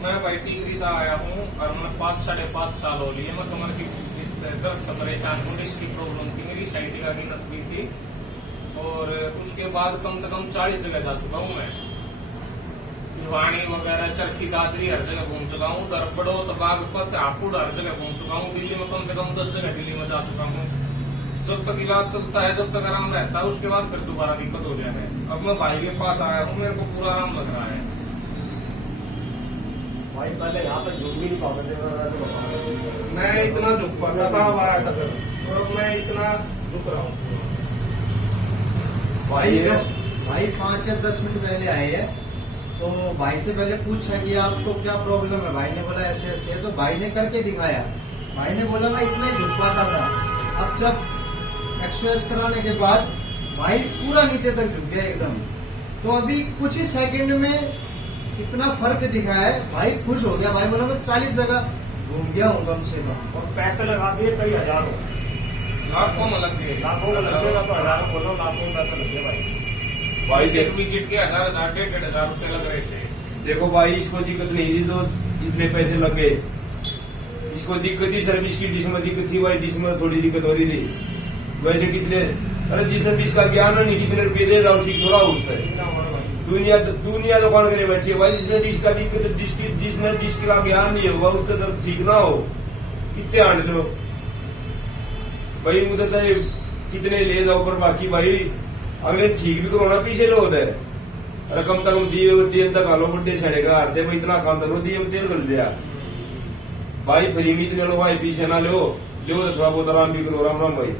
मैं भाई टिकरी का आया हूँ और मैं 5-5.5 साल हो लिए। मैं कमर की इस दर्द से परेशान हूँ। डिस्क की प्रॉब्लम थी मेरी, साइटिका की नस भी थी और उसके बाद कम से कम 40 जगह जा चुका हूँ मैं। भिवानी वगैरह, चरखी, दादरी हर जगह घूम चुका हूँ। दरबड़ो, बागपत, हापुड़ हर जगह घूम चुका हूँ। दिल्ली में कम से कम 10 जगह दिल्ली में जा चुका हूँ। जब तक इलाज चलता है, जब तक आराम रहता है, उसके बाद फिर दोबारा दिक्कत हो जाए। अब मैं भाई के पास आया हूँ, मेरे को पूरा आराम लग रहा है। भाई पहले यहाँ तक झुक भी नहीं पाते थे, मैं इतना झुक पाता था, अब आया था सर, और अब मैं इतना झुक रहा हूँ। भाई 5 या 10 मिनट पहले आए हैं, तो भाई से पहले पूछा कि आपको क्या प्रॉब्लम है। भाई ने बोला ऐसे ऐसे है, तो भाई ने करके दिखाया। भाई ने बोला मैं इतना ही झुक पाता था, अब जब एक्सरसाइज कराने के बाद भाई पूरा नीचे तक झुक गया एकदम। तो अभी कुछ ही सेकंड में इतना फर्क दिखा है, भाई खुश हो गया। भाई बोला मैं 40 जगह घूम गया हूँ कम से कम। और पैसे लगा दिए कई हजारों, लाखों में लग गए, लाखों में लगेगा तो हजारों बोलो, लाखों में पैसे लगे भाई। एक विकेट के 1,000 रुपए लग रहे थे। देखो भाई, इसको दिक्कत नहीं थी तो इतने पैसे लगे। इसको दिक्कत थी सर्विस की, डिश में दिक्कत थी भाई, डिश में थोड़ी दिक्कत हो रही थी। वैसे कितने, अरे जिसने डिश का ज्ञान नहीं, कितने रुपये दे जाओ ठीक थोड़ा उठता है। दुनिया तो कौन करे बैठी है भाई। जिसने डिश का दिक्कत, जिसने डिश का ज्ञान नहीं होगा उसका तो ठीक ना हो, कितने आंट लो भाई। मुझे तो कितने ले जाओ, पर बाकी भाई अगले ठीक भी करो ना, पीछे लो होता है। अरे कम से कम दिए तक आलो बड्डे छड़े का हारते भाई, इतना काम करो दिए में तेल गल जाया भाई। फ्री में इतने लो भाई, पीछे ना लो तो थोड़ा बहुत आराम भी करो। राम राम भाई।